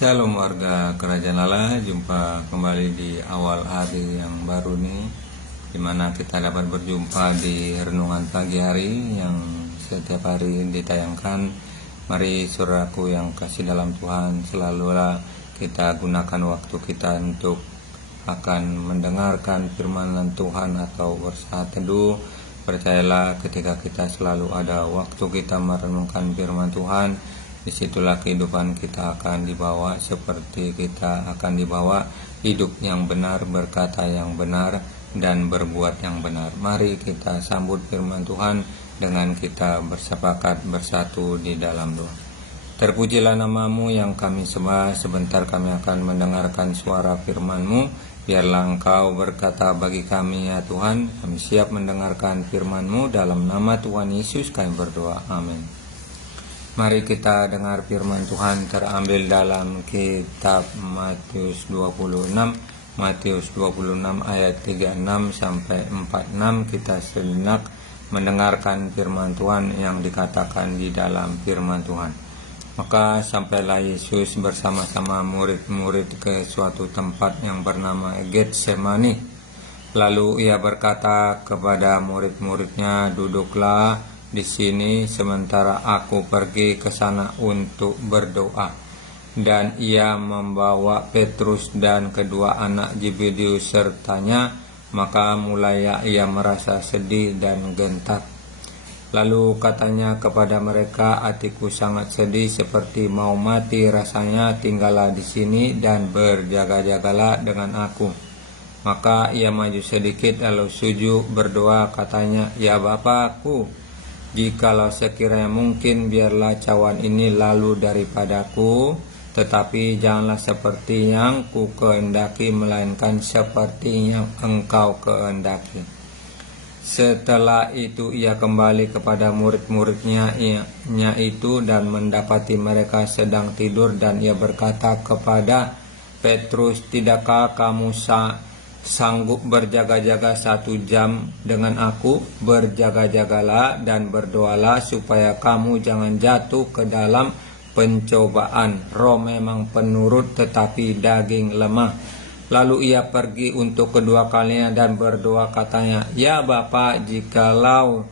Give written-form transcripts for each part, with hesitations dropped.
Shalom warga Kerajaan Allah, jumpa kembali di awal hari yang baru nih, dimana kita dapat berjumpa di renungan pagi hari yang setiap hari ditayangkan. Mari saudaraku yang kasih dalam Tuhan, selalulah kita gunakan waktu kita untuk akan mendengarkan firman Tuhan atau bersaat teduh. Percayalah ketika kita selalu ada waktu kita merenungkan firman Tuhan, disitulah kehidupan kita akan dibawa seperti kita akan dibawa hidup yang benar, berkata yang benar, dan berbuat yang benar. Mari kita sambut firman Tuhan dengan kita bersepakat bersatu di dalam doa. Terpujilah nama-Mu yang kami sembah. Sebentar kami akan mendengarkan suara firman-Mu. Biarlah Engkau berkata bagi kami ya Tuhan. Kami siap mendengarkan firman-Mu. Dalam nama Tuhan Yesus kami berdoa. Amin. Mari kita dengar firman Tuhan terambil dalam kitab Matius 26. Matius 26 ayat 36 sampai 46. Kita sejenak mendengarkan firman Tuhan yang dikatakan di dalam firman Tuhan. Maka sampailah Yesus bersama-sama murid-murid ke suatu tempat yang bernama Getsemani. Lalu ia berkata kepada murid-muridnya, "Duduklah di sini sementara aku pergi ke sana untuk berdoa." Dan ia membawa Petrus dan kedua anak Zebedeus sertanya, maka mulai ia merasa sedih dan gentar. Lalu katanya kepada mereka, "Hatiku sangat sedih seperti mau mati rasanya, tinggallah di sini dan berjaga-jagalah dengan aku." Maka ia maju sedikit lalu sujud berdoa, katanya, "Ya Bapakku, jikalau sekiranya mungkin, biarlah cawan ini lalu daripadaku, tetapi janganlah seperti yang ku kehendaki, melainkan seperti yang Engkau kehendaki." Setelah itu ia kembali kepada murid-muridnya itu dan mendapati mereka sedang tidur, dan ia berkata kepada Petrus, "Tidakkah kamu sanggup berjaga-jaga 1 jam dengan aku? Berjaga-jagalah dan berdoalah supaya kamu jangan jatuh ke dalam pencobaan. Roh memang penurut tetapi daging lemah." Lalu ia pergi untuk kedua kalinya dan berdoa, katanya, "Ya Bapa, jikalau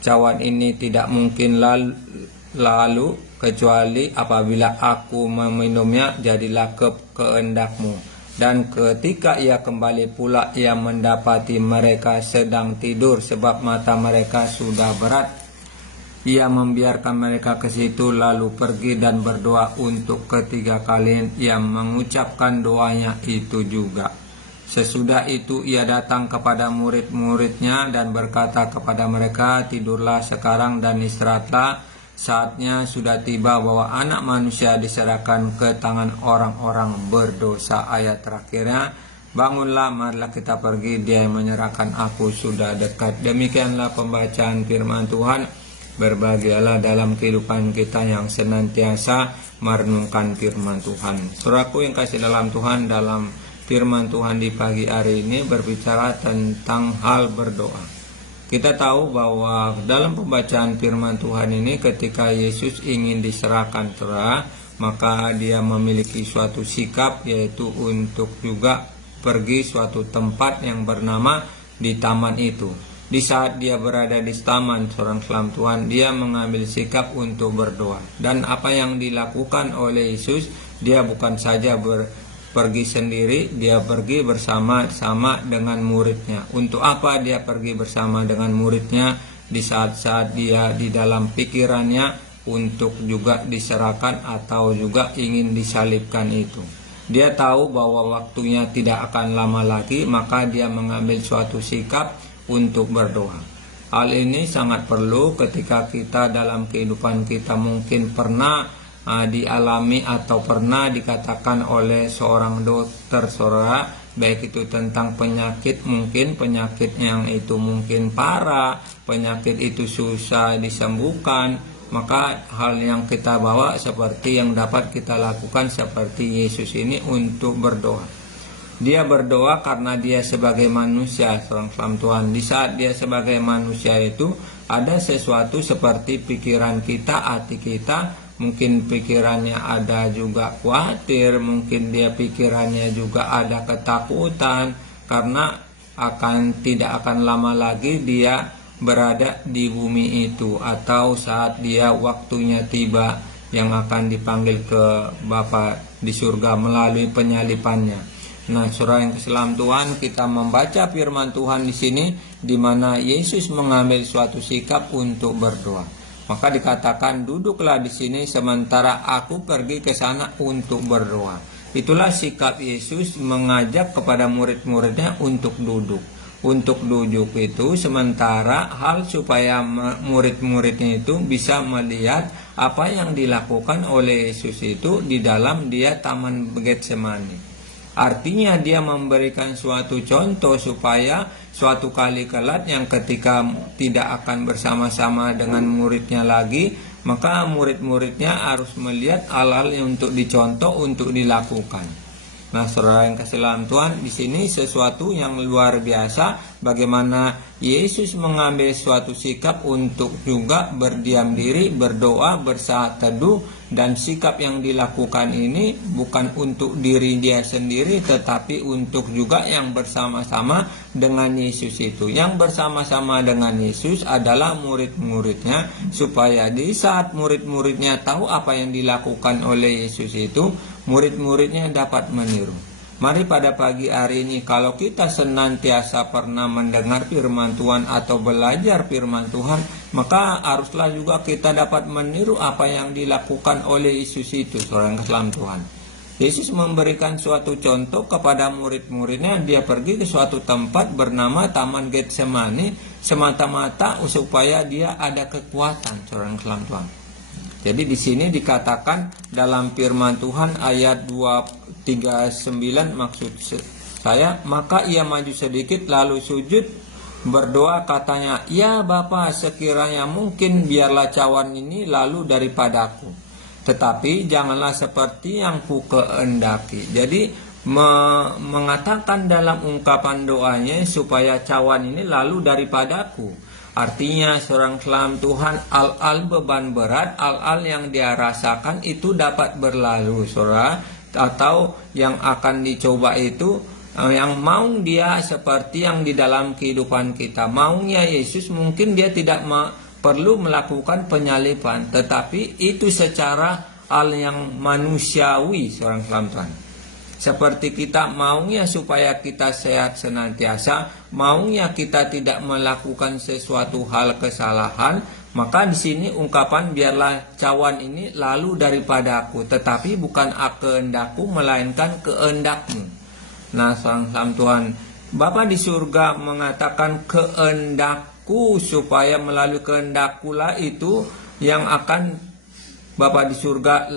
cawan ini tidak mungkin lalu kecuali apabila aku meminumnya, jadilah kehendak-Mu." Dan ketika ia kembali pula, ia mendapati mereka sedang tidur sebab mata mereka sudah berat. Ia membiarkan mereka ke situ lalu pergi dan berdoa untuk ketiga kali. Ia mengucapkan doanya itu juga. Sesudah itu ia datang kepada murid-muridnya dan berkata kepada mereka, "Tidurlah sekarang dan istirahatlah. Saatnya sudah tiba bahwa Anak Manusia diserahkan ke tangan orang-orang berdosa." Ayat terakhirnya, "Bangunlah, marilah kita pergi, Dia yang menyerahkan aku sudah dekat." Demikianlah pembacaan firman Tuhan. Berbahagialah dalam kehidupan kita yang senantiasa merenungkan firman Tuhan. Saudaraku yang kasih dalam Tuhan, dalam firman Tuhan di pagi hari ini berbicara tentang hal berdoa. Kita tahu bahwa dalam pembacaan firman Tuhan ini, ketika Yesus ingin diserahkan maka dia memiliki suatu sikap, yaitu untuk juga pergi suatu tempat yang bernama di taman itu. Di saat dia berada di taman, seorang selam Tuhan, dia mengambil sikap untuk berdoa. Dan apa yang dilakukan oleh Yesus, dia bukan saja pergi sendiri, dia pergi bersama-sama dengan muridnya. Untuk apa dia pergi bersama dengan muridnya? Di saat-saat dia di dalam pikirannya untuk juga diserahkan atau juga ingin disalibkan itu. Dia tahu bahwa waktunya tidak akan lama lagi, maka dia mengambil suatu sikap untuk berdoa. Hal ini sangat perlu ketika kita dalam kehidupan kita mungkin pernah dialami atau pernah dikatakan oleh seorang dokter, saudara, baik itu tentang penyakit, mungkin penyakit yang itu mungkin parah, penyakit itu susah disembuhkan, maka hal yang kita bawa seperti yang dapat kita lakukan seperti Yesus ini untuk berdoa. Dia berdoa karena dia sebagai manusia, seorang selam Tuhan. Di saat dia sebagai manusia itu ada sesuatu seperti pikiran kita, hati kita mungkin pikirannya ada juga khawatir, mungkin dia pikirannya juga ada ketakutan, karena tidak akan lama lagi dia berada di bumi itu, atau saat dia waktunya tiba yang akan dipanggil ke Bapa di surga melalui penyalipannya. Nah, saudara yang kasih dalam Tuhan, kita membaca firman Tuhan di sini, di mana Yesus mengambil suatu sikap untuk berdoa. Maka dikatakan, duduklah di sini sementara aku pergi ke sana untuk berdoa. Itulah sikap Yesus mengajak kepada murid-muridnya untuk duduk. Untuk duduk itu sementara hal supaya murid-muridnya itu bisa melihat apa yang dilakukan oleh Yesus itu di dalam dia Taman Getsemani. Artinya dia memberikan suatu contoh supaya suatu kali kelak yang ketika tidak akan bersama-sama dengan muridnya lagi, maka murid-muridnya harus melihat hal-hal yang untuk dicontoh, untuk dilakukan. Nah, saudara yang kasih dalam Tuhan, di sini sesuatu yang luar biasa bagaimana Yesus mengambil suatu sikap untuk juga berdiam diri, berdoa, bersaat teduh, dan sikap yang dilakukan ini bukan untuk diri dia sendiri, tetapi untuk juga yang bersama-sama dengan Yesus itu. Yang bersama-sama dengan Yesus adalah murid-muridnya, supaya di saat murid-muridnya tahu apa yang dilakukan oleh Yesus itu, murid-muridnya dapat meniru. Mari pada pagi hari ini, kalau kita senantiasa pernah mendengar firman Tuhan atau belajar firman Tuhan, maka haruslah juga kita dapat meniru apa yang dilakukan oleh Yesus itu, seorang keselam Tuhan. Yesus memberikan suatu contoh kepada murid-muridnya. Dia pergi ke suatu tempat bernama Taman Getsemani semata-mata supaya dia ada kekuatan, seorang keselam Tuhan. Jadi di sini dikatakan dalam firman Tuhan ayat 239, maksud saya, maka ia maju sedikit lalu sujud berdoa, katanya, ya Bapa, sekiranya mungkin biarlah cawan ini lalu daripadaku, tetapi janganlah seperti yang ku kehendaki. Jadi mengatakan dalam ungkapan doanya supaya cawan ini lalu daripadaku. Artinya seorang keselam Tuhan, al-al beban berat, al-al yang dia rasakan itu dapat berlalu, saudara, atau yang akan dicoba itu yang mau dia seperti yang di dalam kehidupan kita. Maunya Yesus mungkin dia tidak perlu melakukan penyalipan, tetapi itu secara hal yang manusiawi, seorang keselam Tuhan. Seperti kita maunya supaya kita sehat senantiasa, maunya kita tidak melakukan sesuatu hal kesalahan, maka di sini ungkapan biarlah cawan ini lalu daripadaku, tetapi bukan kehendakku melainkan kehendakmu. Nah, salam Tuhan, Bapa di surga mengatakan kehendakku, supaya melalui kehendakkulah itu yang akan Bapa di surga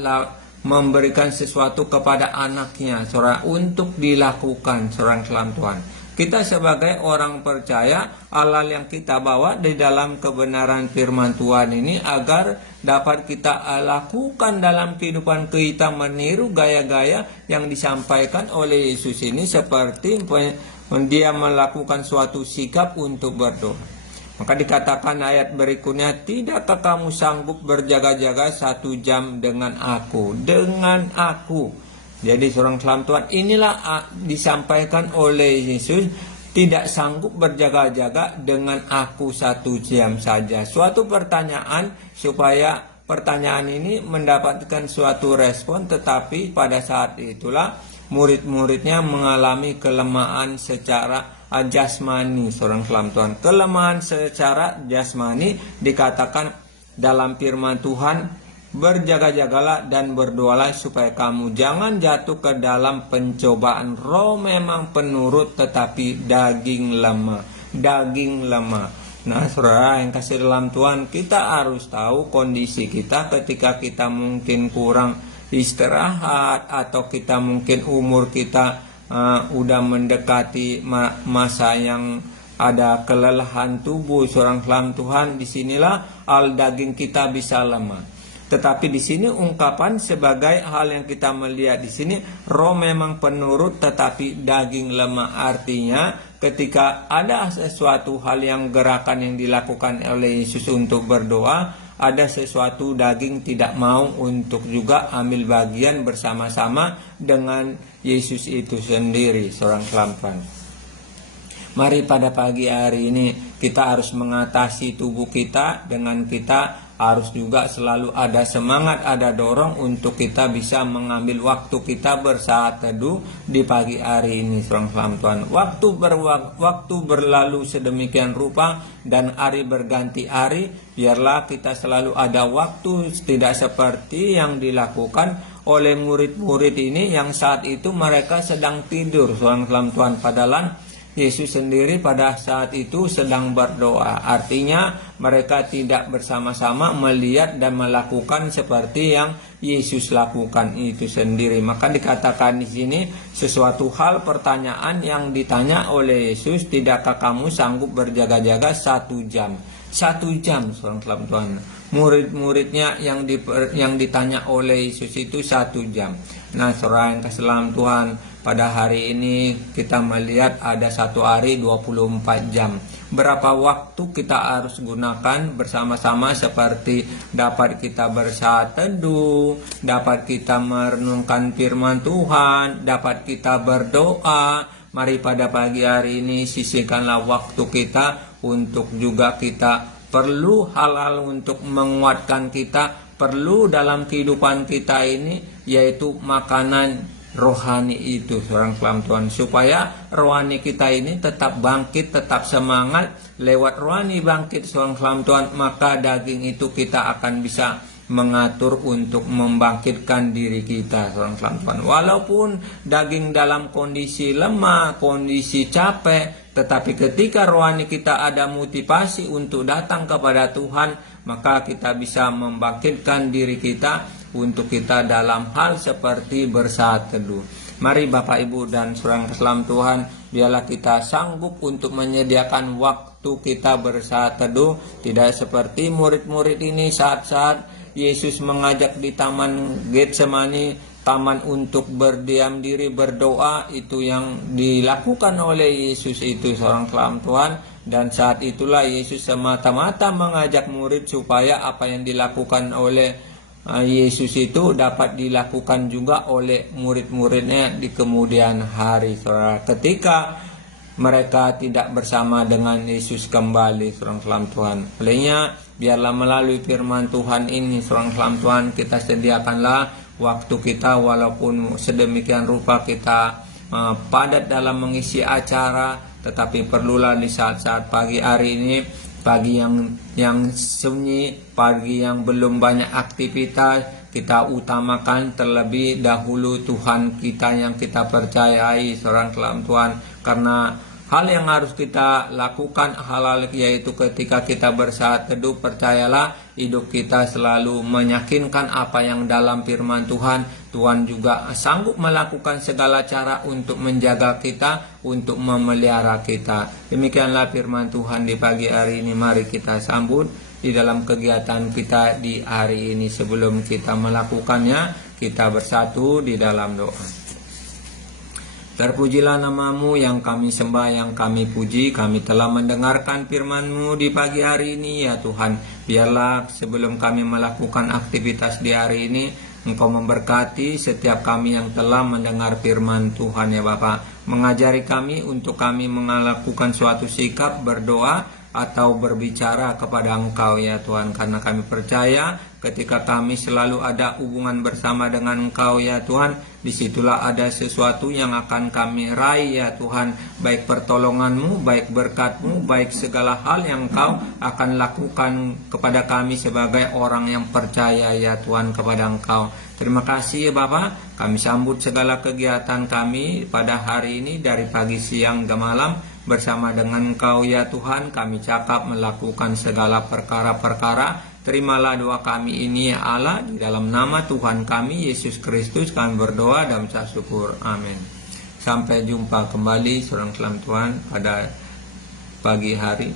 memberikan sesuatu kepada anaknya, saudara, untuk dilakukan, seorang keselam Tuhan. Kita sebagai orang percaya, hal-hal yang kita bawa di dalam kebenaran firman Tuhan ini agar dapat kita lakukan dalam kehidupan kita, meniru gaya-gaya yang disampaikan oleh Yesus ini, seperti dia melakukan suatu sikap untuk berdoa. Maka dikatakan ayat berikutnya, tidakkah kamu sanggup berjaga-jaga 1 jam dengan aku? Dengan aku. Jadi seorang keselam Tuhan, inilah disampaikan oleh Yesus, tidak sanggup berjaga-jaga dengan aku 1 jam saja. Suatu pertanyaan supaya pertanyaan ini mendapatkan suatu respon, tetapi pada saat itulah murid-muridnya mengalami kelemahan secara jasmani, seorang keselam Tuhan. Kelemahan secara jasmani dikatakan dalam firman Tuhan, berjaga-jagalah dan berdoalah supaya kamu jangan jatuh ke dalam pencobaan. Roh memang penurut tetapi daging lemah. Daging lemah. Nah, saudara yang kasih dalam Tuhan, kita harus tahu kondisi kita ketika kita mungkin kurang istirahat, atau kita mungkin umur kita udah mendekati masa yang ada kelelahan tubuh, seorang keselam Tuhan. Disinilah al daging kita bisa lemah. Tetapi di sini ungkapan sebagai hal yang kita melihat di sini, roh memang penurut tetapi daging lemah. Artinya ketika ada sesuatu hal yang gerakan yang dilakukan oleh Yesus untuk berdoa, ada sesuatu daging tidak mau untuk juga ambil bagian bersama-sama dengan Yesus itu sendiri, seorang Tuhan. Mari pada pagi hari ini kita harus mengatasi tubuh kita dengan kita harus juga selalu ada semangat, ada dorong untuk kita bisa mengambil waktu kita bersaat teduh di pagi hari ini, seorang Tuhan. Waktu berlalu sedemikian rupa dan hari berganti hari, biarlah kita selalu ada waktu, tidak seperti yang dilakukan oleh murid-murid ini yang saat itu mereka sedang tidur, seorang Tuhan. Padahal Yesus sendiri pada saat itu sedang berdoa. Artinya mereka tidak bersama-sama melihat dan melakukan seperti yang Yesus lakukan itu sendiri. Maka dikatakan di sini sesuatu hal pertanyaan yang ditanya oleh Yesus, tidakkah kamu sanggup berjaga-jaga 1 jam? 1 jam, seorang Tuhan. Murid-muridnya yang ditanya oleh Yesus itu 1 jam. Nah, seorang keselam Tuhan, pada hari ini kita melihat ada 1 hari 24 jam. Berapa waktu kita harus gunakan bersama-sama seperti dapat kita bersaat teduh, dapat kita merenungkan firman Tuhan, dapat kita berdoa. Mari pada pagi hari ini sisihkanlah waktu kita untuk juga kita perlu hal-hal untuk menguatkan kita, perlu dalam kehidupan kita ini, yaitu makanan rohani itu, seorang Tuhan, supaya rohani kita ini tetap bangkit, tetap semangat. Lewat rohani bangkit, seorang Tuhan, maka daging itu kita akan bisa mengatur untuk membangkitkan diri kita, seorang Tuhan. Walaupun daging dalam kondisi lemah, kondisi capek, tetapi ketika rohani kita ada motivasi untuk datang kepada Tuhan, maka kita bisa membangkitkan diri kita untuk kita dalam hal seperti bersaat teduh. Mari Bapak Ibu dan saudara keselam Tuhan, biarlah kita sanggup untuk menyediakan waktu kita bersaat teduh, tidak seperti murid-murid ini saat-saat Yesus mengajak di taman Getsemani, taman untuk berdiam diri berdoa, itu yang dilakukan oleh Yesus itu, seorang keselam Tuhan. Dan saat itulah Yesus semata-mata mengajak murid supaya apa yang dilakukan oleh Yesus itu dapat dilakukan juga oleh murid-muridnya di kemudian hari, saudara. Ketika mereka tidak bersama dengan Yesus kembali, saudara keselam Tuhan. Olehnya, biarlah melalui firman Tuhan ini, saudara keselam Tuhan, kita sediakanlah waktu kita, walaupun sedemikian rupa kita padat dalam mengisi acara, tetapi perlulah di saat-saat pagi hari ini, pagi yang sunyi, pagi yang belum banyak aktivitas, kita utamakan terlebih dahulu Tuhan kita yang kita percayai, seorang keselam Tuhan. Karena hal yang harus kita lakukan, hal-hal yaitu ketika kita bersaat teduh, percayalah hidup kita selalu meyakinkan apa yang dalam firman Tuhan. Tuhan juga sanggup melakukan segala cara untuk menjaga kita, untuk memelihara kita. Demikianlah firman Tuhan di pagi hari ini. Mari kita sambut di dalam kegiatan kita di hari ini. Sebelum kita melakukannya, kita bersatu di dalam doa. Terpujilah namamu yang kami sembah, yang kami puji. Kami telah mendengarkan firman-Mu di pagi hari ini, ya Tuhan. Biarlah sebelum kami melakukan aktivitas di hari ini, Engkau memberkati setiap kami yang telah mendengar firman Tuhan, ya Bapa. Mengajari kami untuk kami melakukan suatu sikap berdoa atau berbicara kepada Engkau, ya Tuhan. Karena kami percaya ketika kami selalu ada hubungan bersama dengan Engkau, ya Tuhan, disitulah ada sesuatu yang akan kami raih, ya Tuhan. Baik pertolongan-Mu, baik berkat-Mu, baik segala hal yang Engkau akan lakukan kepada kami sebagai orang yang percaya, ya Tuhan, kepada Engkau. Terima kasih, ya Bapa. Kami sambut segala kegiatan kami pada hari ini dari pagi, siang, dan malam. Bersama dengan Engkau, ya Tuhan, kami cakap melakukan segala perkara-perkara. Terimalah doa kami ini, ya Allah. Di dalam nama Tuhan kami, Yesus Kristus, kami berdoa dan mengucap syukur. Amin. Sampai jumpa kembali, saudara keselam Tuhan, pada pagi hari.